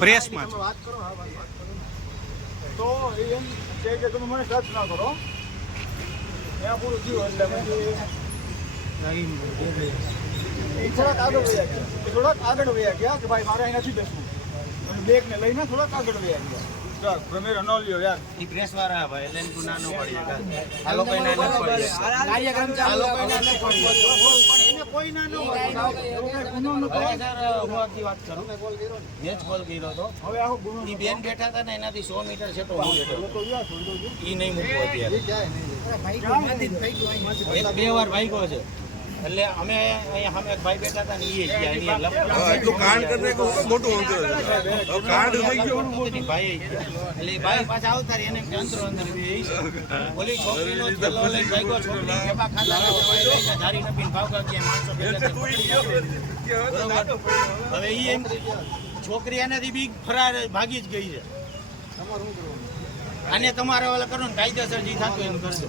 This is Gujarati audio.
પ્રેસમાં વાત કરો હા વાત કરો તો એ એમ કહે કે તમે મને ટચ ના કરો. ત્યાં પૂરું થયું એટલે પછી એ થોડાક આગળ વયા ગયા. એ થોડાક આગળ વયા ગયા કે ભાઈ મારે અહીં નથી બેસવું. અને બેગ ને લઈને થોડાક આગળ વયા ગયા. ચાલ પ્રમેરો ન લ્યો યાર. ઈ પ્રેસ વાળા ભાઈ એટલે એનું ના ન પડી આ લોકો ના ન પડી આ લોકો ના ન પડી શકે. પણ એને કોઈ ના નો ગુનો. હવે સર હું આખી વાત કરું. મેં જ કોલ કર્યો હતો. હવે આવો ગુનો ની બેન બેઠા હતા ને એનાથી સો મીટર છેટો હું બેઠો તો યાર છોડી ઈ નહીં મૂકવો અત્યારે. એક બે વાર ભાગ્યો છે. એટલે અમે અહીંયા સામે એક ભાઈ બેઠા હતા ને એ ગયા એની લપ- એટલું કાર્ડ કરી નાખ્યું તો મોટું અંતર છે. થઈ ગયો. નથી, ભાઈ એટલે ભાઈ પાછા આવતા એને અંતર અંતર બે ઈ છે. ઓલી છોકરીનો થેલો લઈને ભાગ્યો, છોકરી કેપા ખાધા નપીને ભાવગા ગયા, માણસો. હવે એમ છોકરી એનાથી બી ફરાર ભાગી જ ગઈ છે. આને તમારે ઓલા કરો ને કાયદેસર જે થતું એમ કરજો.